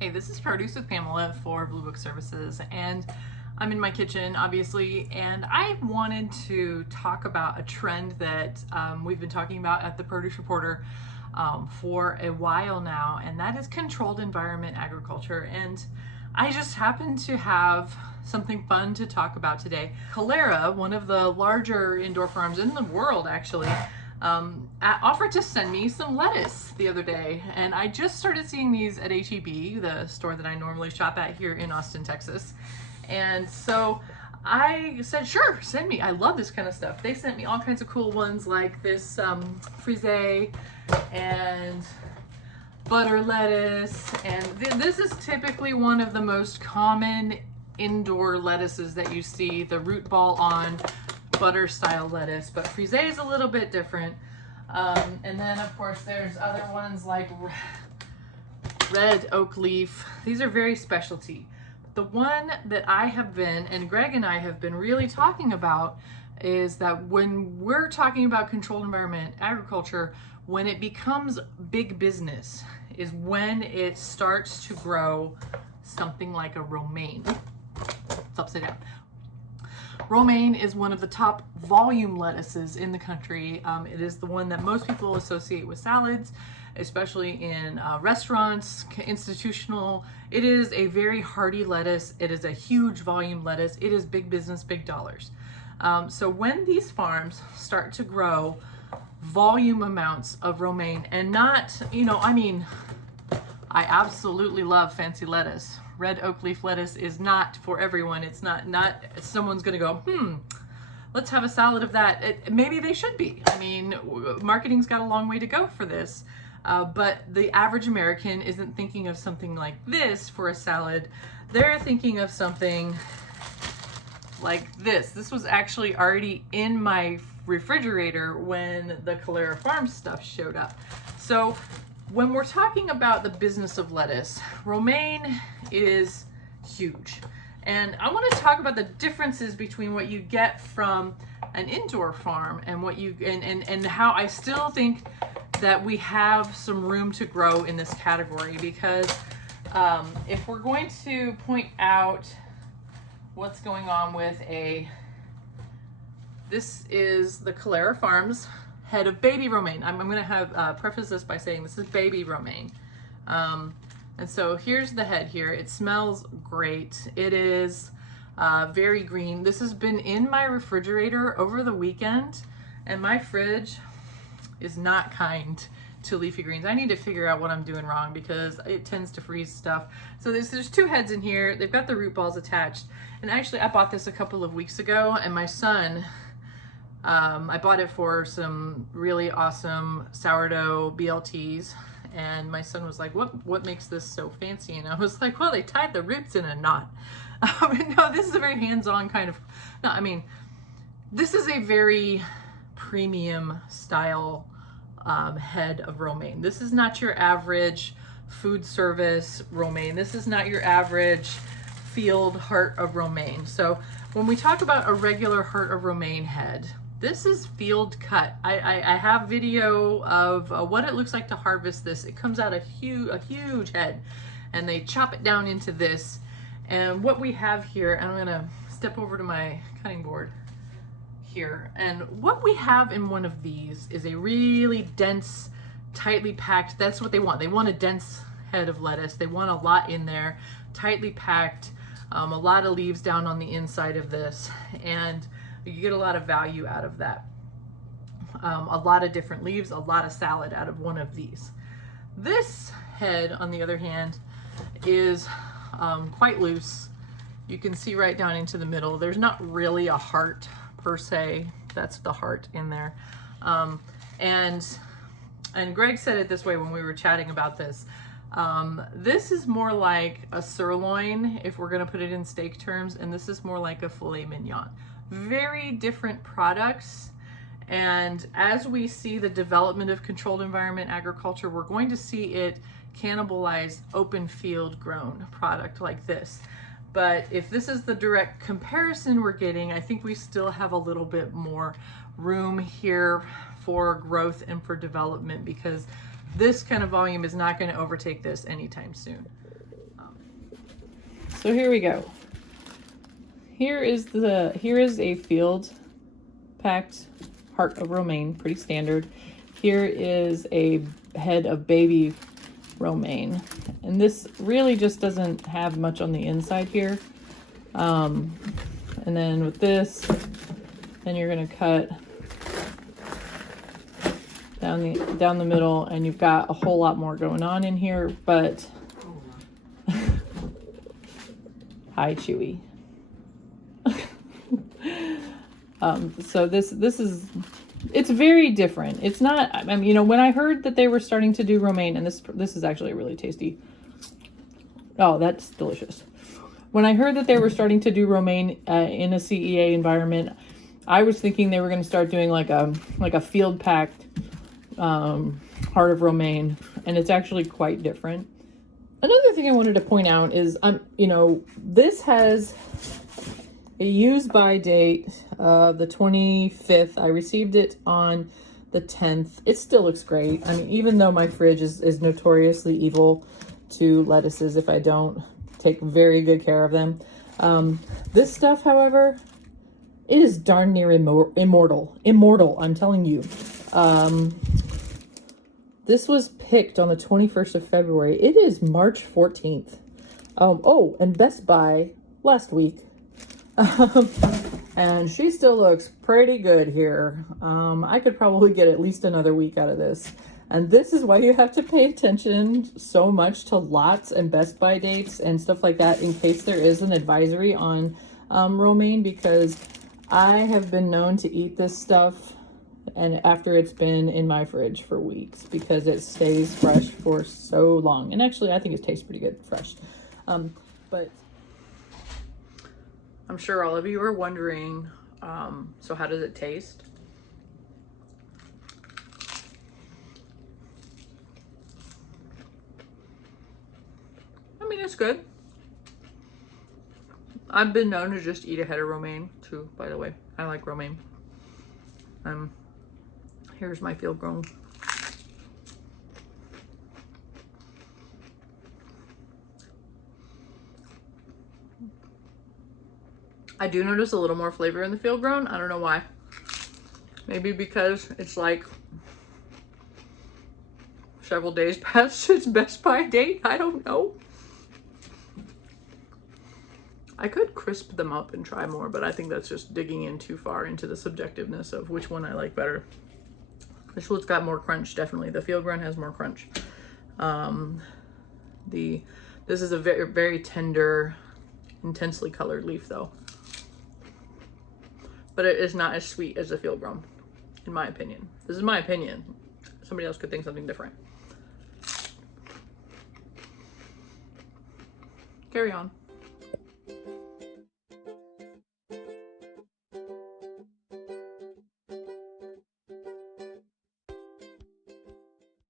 Hey, this is Produce with Pamela for Blue Book Services, and I'm in my kitchen, obviously, and I wanted to talk about a trend that we've been talking about at the Produce Reporter for a while now, and that is controlled environment agriculture. And I just happen to have something fun to talk about today. Kalera, one of the larger indoor farms in the world, actually, offered to send me some lettuce the other day, and I just started seeing these at HEB, the store that I normally shop at here in Austin, Texas. And so I said, sure, send me. I love this kind of stuff. They sent me all kinds of cool ones like this Frisee and butter lettuce, and this is typically one of the most common indoor lettuces that you see, the root ball on butter style lettuce, but Frisee is a little bit different. And then of course there's other ones like red oak leaf. These are very specialty. The one that I have been, and Greg and I have been really talking about, is that when we're talking about controlled environment agriculture, when it becomes big business is when it starts to grow something like a romaine. It's upside down. Romaine is one of the top volume lettuces in the country. It is the one that most people associate with salads, especially in restaurants, institutional. It is a very hardy lettuce. It is a huge volume lettuce. It is big business, big dollars. So when these farms start to grow volume amounts of romaine, and not, I absolutely love fancy lettuce. Red oak leaf lettuce is not for everyone. It's not someone's gonna go, let's have a salad of that. Maybe they should be. I mean, marketing's got a long way to go for this. But the average American isn't thinking of something like this for a salad. They're thinking of something like this. This was actually already in my refrigerator when the Kalera Farms stuff showed up. So when we're talking about the business of lettuce, romaine is huge. And I want to talk about the differences between what you get from an indoor farm and what you and how I still think that we have some room to grow in this category, because if we're going to point out what's going on with this is the Kalera Farms head of baby romaine. I'm going to have preface this by saying this is baby romaine. And so here's the head here. It smells great. It is very green. This has been in my refrigerator over the weekend, and my fridge is not kind to leafy greens. I need to figure out what I'm doing wrong because it tends to freeze stuff. So there's two heads in here. They've got the root balls attached. And actually I bought this a couple of weeks ago, and my son, I bought it for some really awesome sourdough BLTs, and my son was like, what makes this so fancy? And I was like, well, they tied the roots in a knot. No, this is a very hands-on kind of, no, I mean, this is a very premium style head of romaine. This is not your average food service romaine. This is not your average field heart of romaine. So when we talk about a regular heart of romaine head, this is field cut. I have video of what it looks like to harvest this. It comes out a huge head, and they chop it down into this. And what we have here, and I'm gonna step over to my cutting board here, and what we have in one of these is a really dense, tightly packed, that's what they want. They want a dense head of lettuce. They want a lot in there, tightly packed, a lot of leaves down on the inside of this, and you get a lot of value out of that. A lot of different leaves, a lot of salad out of one of these. This head, on the other hand, is quite loose. You can see right down into the middle. There's not really a heart per se. That's the heart in there. And Greg said it this way when we were chatting about this. This is more like a sirloin, if we're gonna put it in steak terms, and this is more like a filet mignon. Very different products, and as we see the development of controlled environment agriculture, we're going to see it cannibalize open field grown product like this. But if this is the direct comparison we're getting, I think we still have a little bit more room here for growth and for development, because this kind of volume is not going to overtake this anytime soon. So here we go. Here is a field packed heart of romaine, pretty standard. Here is a head of baby romaine, and this really just doesn't have much on the inside here. And then with this, then you're gonna cut down the middle, and you've got a whole lot more going on in here. But hi, Chewy. So this is, it's very different. It's not, I mean, you know, when I heard that they were starting to do romaine, and this is actually really tasty. Oh, that's delicious. When I heard that they were starting to do romaine in a CEA environment, I was thinking they were going to start doing like a field packed heart of romaine, and it's actually quite different. Another thing I wanted to point out is, you know, this has a use by date of the 25th. I received it on the 10th. It still looks great. I mean, even though my fridge is notoriously evil to lettuces if I don't take very good care of them. This stuff, however, it is darn near immortal. Immortal, I'm telling you. This was picked on the 21st of February. It is March 14th. Oh, and Best Buy last week. And she still looks pretty good here. I could probably get at least another week out of this. And this is why you have to pay attention so much to lots and Best Buy dates and stuff like that, in case there is an advisory on romaine, because I have been known to eat this stuff and after it's been in my fridge for weeks, because it stays fresh for so long. And actually, I think it tastes pretty good fresh. But I'm sure all of you are wondering, so how does it taste? I mean, it's good. I've been known to just eat a head of romaine too, by the way. I like romaine. Here's my field grown. I do notice a little more flavor in the field grown. I don't know why. Maybe because it's like several days past its Best Buy date. I don't know. I could crisp them up and try more, but I think that's just digging in too far into the subjectiveness of which one I like better. This one's got more crunch, definitely. The field grown has more crunch. This is a very, very tender, intensely colored leaf though. But it is not as sweet as the field grown, in my opinion. This is my opinion. Somebody else could think something different. Carry on.